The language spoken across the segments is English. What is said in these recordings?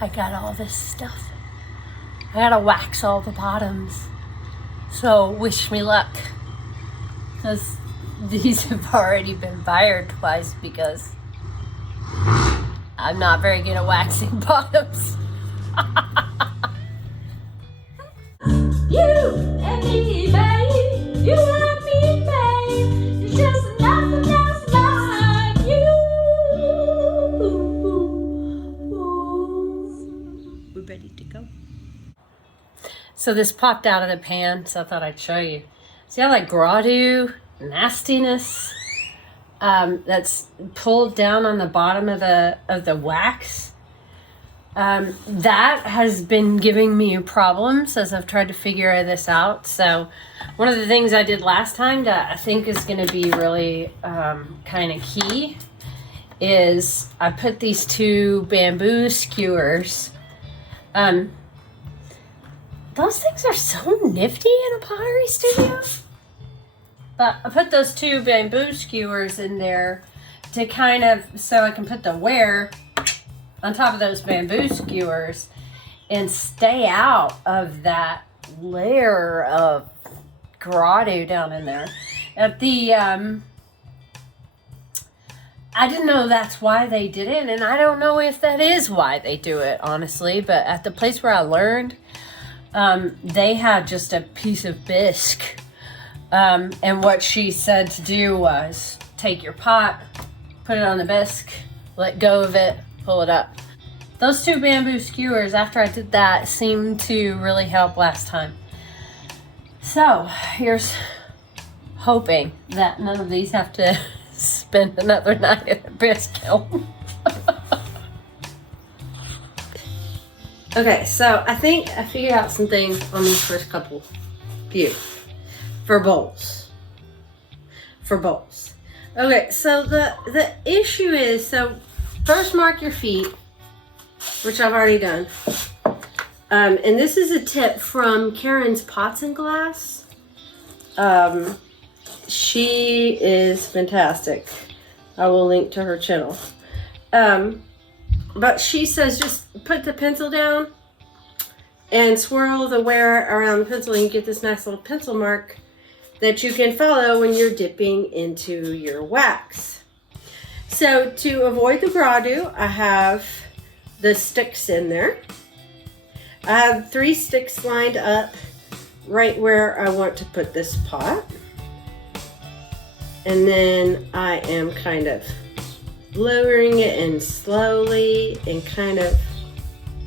I got all this stuff. I gotta wax all the bottoms. So wish me luck. Because these have already been fired twice because I'm not very good at waxing bottoms. You and me, babe. You and me, babe. It's just nothing else like you. We're ready to go. So this popped out of the pan, so I thought I'd show you. See how that gradu nastiness that's pulled down on the bottom of the wax? That has been giving me problems as I've tried to figure this out. So one of the things I did last time that I think is going to be really kind of key is I put these two bamboo skewers. Those things are so nifty in a pottery studio. But I put those two bamboo skewers in there to kind of, so I can put the ware on top of those bamboo skewers and stay out of that layer of gradu down in there. At the, I didn't know that's why they did it, and I don't know if that is why they do it, honestly, but at the place where I learned, they had just a piece of bisque. And what she said to do was take your pot, put it on the bisque, let go of it, pull it up. Those two bamboo skewers, after I did that, seemed to really help last time. So here's hoping that none of these have to spend another night at the bisque kiln. Okay, so I think I figured out some things on these first couple few for bowls. Okay, so the issue is, so first mark your feet, which I've already done. And this is a tip from Karen's Pots and Glass. She is fantastic. I will link to her channel. But she says just put the pencil down and swirl the ware around the pencil, and you get this nice little pencil mark that you can follow when you're dipping into your wax. So to avoid the gradu, I have the sticks in there. I have 3 sticks lined up right where I want to put this pot. And then I am kind of lowering it in slowly and kind of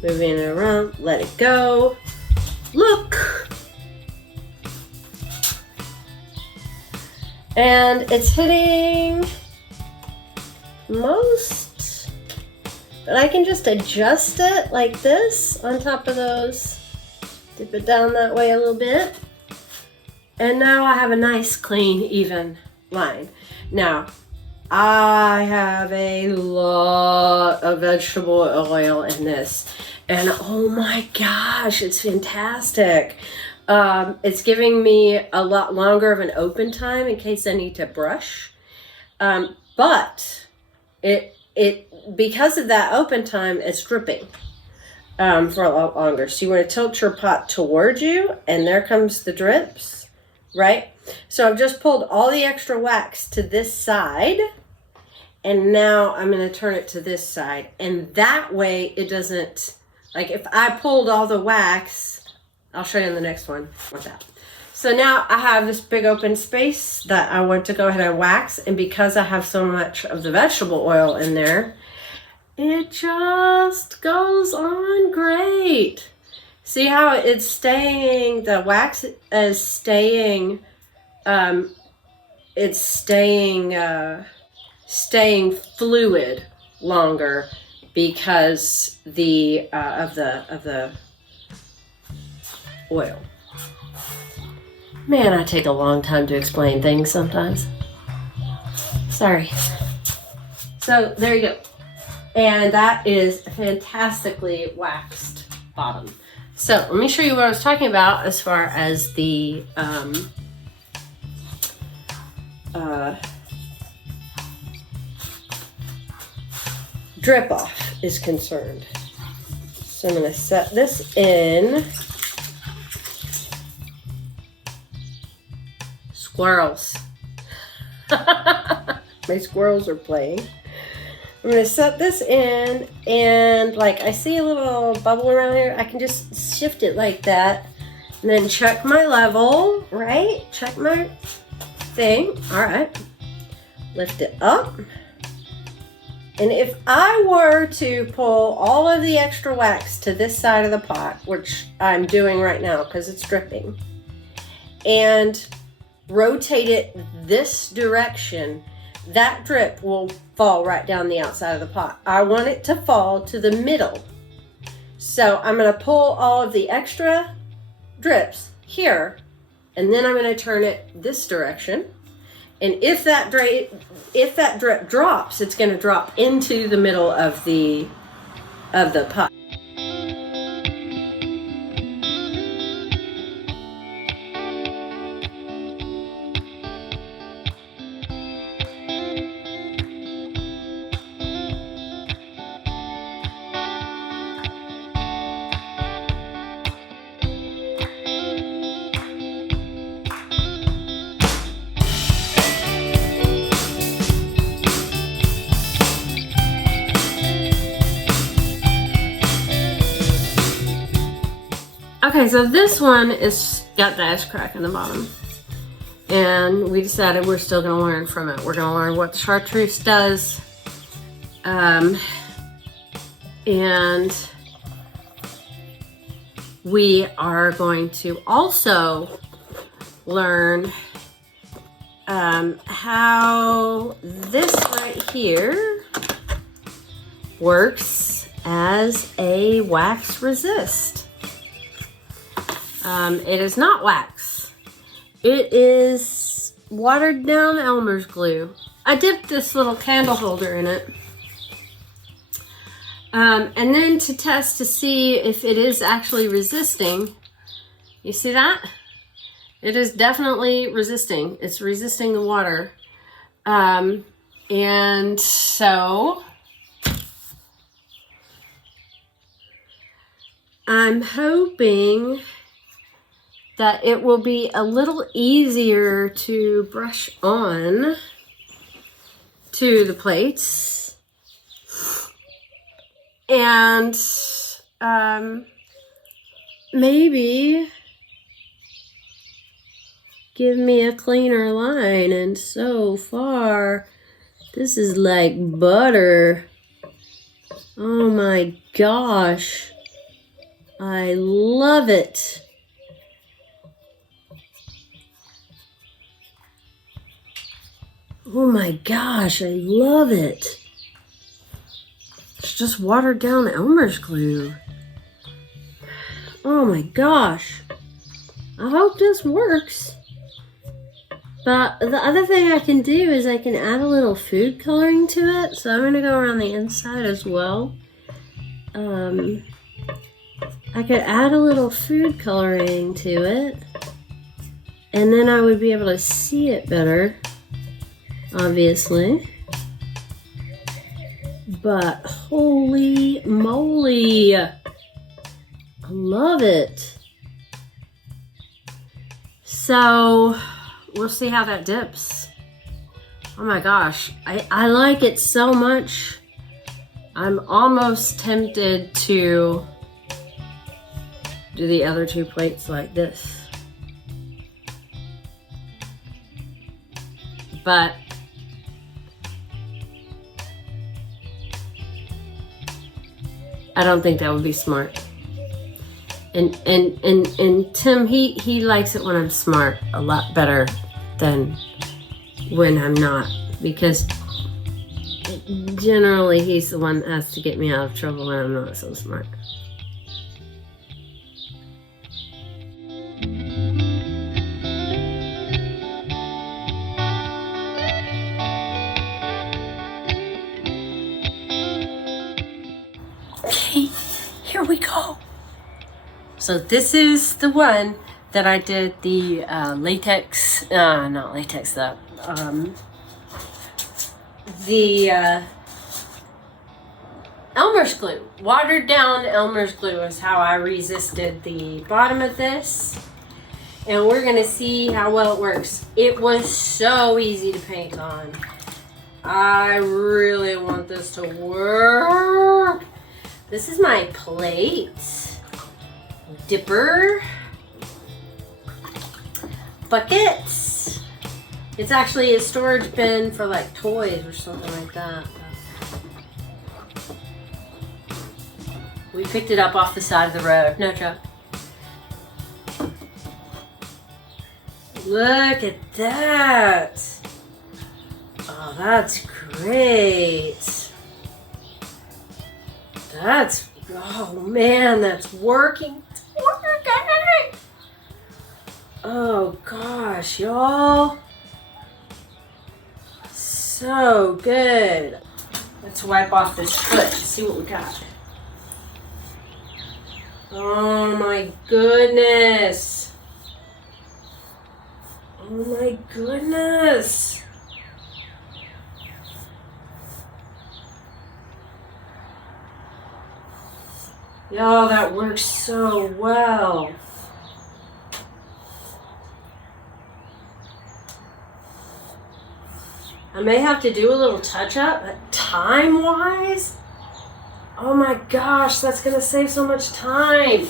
moving it around. Let it go. Look! And it's hitting most, but I can just adjust it like this on top of those. Dip it down that way a little bit. And now I have a nice, clean, even line. Now, I have a lot of vegetable oil in this, and oh my gosh, it's fantastic. It's giving me a lot longer of an open time in case I need to brush. But because of that open time, it's dripping for a lot longer. So you want to tilt your pot towards you, and there comes the drips, right? So I've just pulled all the extra wax to this side, and now I'm going to turn it to this side. And that way it doesn't, like if I pulled all the wax, I'll show you in the next one with that. So now I have this big open space that I want to go ahead and wax, and because I have so much of the vegetable oil in there, it just goes on great. See how it's staying, the wax is staying, it's staying fluid longer because of the oil. Man, I take a long time to explain things sometimes. Sorry. So there you go. And that is fantastically waxed bottom. So let me show you what I was talking about as far as the drip off is concerned. So I'm going to set this in. Squirrels. My squirrels are playing. I'm going to set this in, and like I see a little bubble around here, I can just shift it like that and then check my level, right? Check my thing. All right. Lift it up. And if I were to pull all of the extra wax to this side of the pot, which I'm doing right now because it's dripping, and rotate it this direction, that drip will fall right down the outside of the pot. I want it to fall to the middle. So I'm going to pull all of the extra drips here, and then I'm going to turn it this direction. And if that drip drops, it's going to drop into the middle of the pot. Okay, so this one is got the ice crack in the bottom, and we decided we're still going to learn from it. We're going to learn what the chartreuse does, and we are going to also learn how this right here works as a wax resist. It is not wax. It is watered down Elmer's glue. I dipped this little candle holder in it. And then to test to see if it is actually resisting. You see that? It is definitely resisting. It's resisting the water. And so I'm hoping that it will be a little easier to brush on to the plates, and maybe give me a cleaner line. And so far, this is like butter. Oh my gosh, I love it. Oh my gosh, I love it. It's just watered down Elmer's glue. Oh my gosh. I hope this works. But the other thing I can do is I can add a little food coloring to it. So I'm going to go around the inside as well. I could add a little food coloring to it. And then I would be able to see it better. Obviously, but holy moly, I love it. So we'll see how that dips. Oh my gosh, I like it so much. I'm almost tempted to do the other two plates like this, but I don't think that would be smart. And Tim, he likes it when I'm smart a lot better than when I'm not, because generally he's the one that has to get me out of trouble when I'm not so smart. Okay, here we go. So this is the one that I did the latex, not latex, the Elmer's glue. Watered down Elmer's glue is how I resisted the bottom of this. And we're gonna see how well it works. It was so easy to paint on. I really want this to work. This is my plate, dipper, buckets. It's actually a storage bin for like toys or something like that. We picked it up off the side of the road, no joke. Look at that. Oh, that's great. Oh man, that's working. It's working. Oh gosh, y'all. So good. Let's wipe off this foot and see what we got. Oh my goodness. Oh my goodness. Y'all, that works so well. I may have to do a little touch up, but time-wise, oh my gosh, that's gonna save so much time.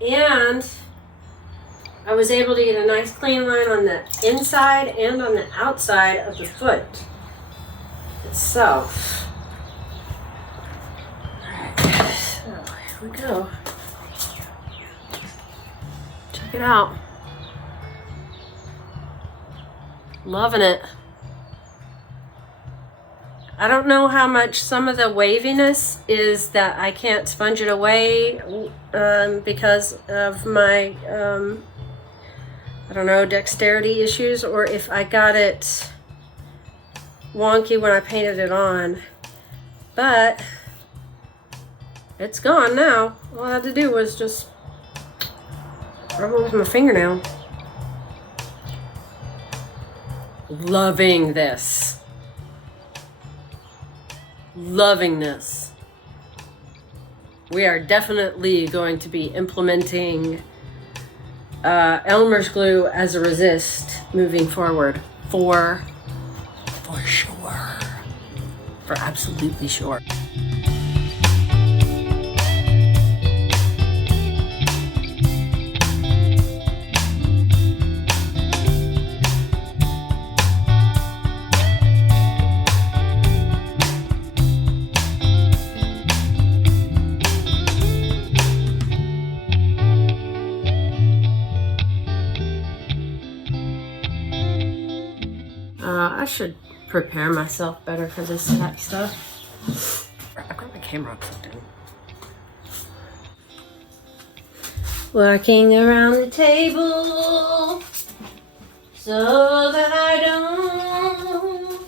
And I was able to get a nice clean line on the inside and on the outside of the foot itself. Alright, so here we go. Check it out. Loving it. I don't know how much some of the waviness is that I can't sponge it away because of my I don't know, dexterity issues, or if I got it wonky when I painted it on. But it's gone now. All I had to do was just rub it with my fingernail. Loving this. Loving this. We are definitely going to be implementing Elmer's glue as a resist moving forward. For sure. For absolutely sure. I should prepare myself better for this type of stuff. I've got my camera plugged in. Working around the table so that I don't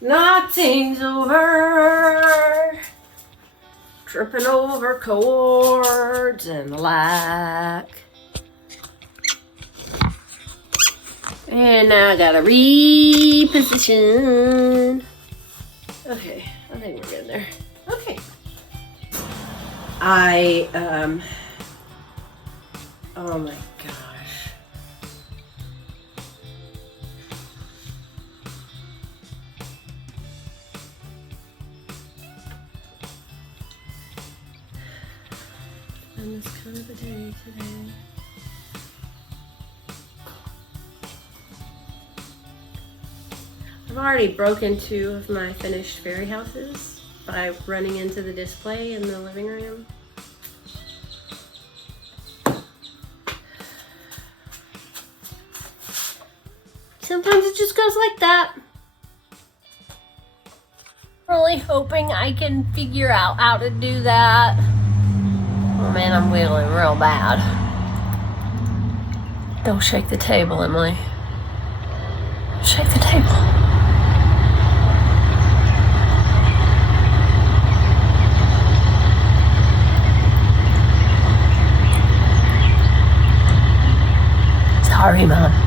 knock things over, tripping over cords and the like. And now I gotta reposition. Okay, I think we're good there. Okay. Oh my gosh. And it's kind of a day today. I've already broken 2 of my finished fairy houses by running into the display in the living room. Sometimes it just goes like that. Really hoping I can figure out how to do that. Oh man, I'm wiggling real bad. Don't shake the table, Emily. Shake the table. Sorry, Mom.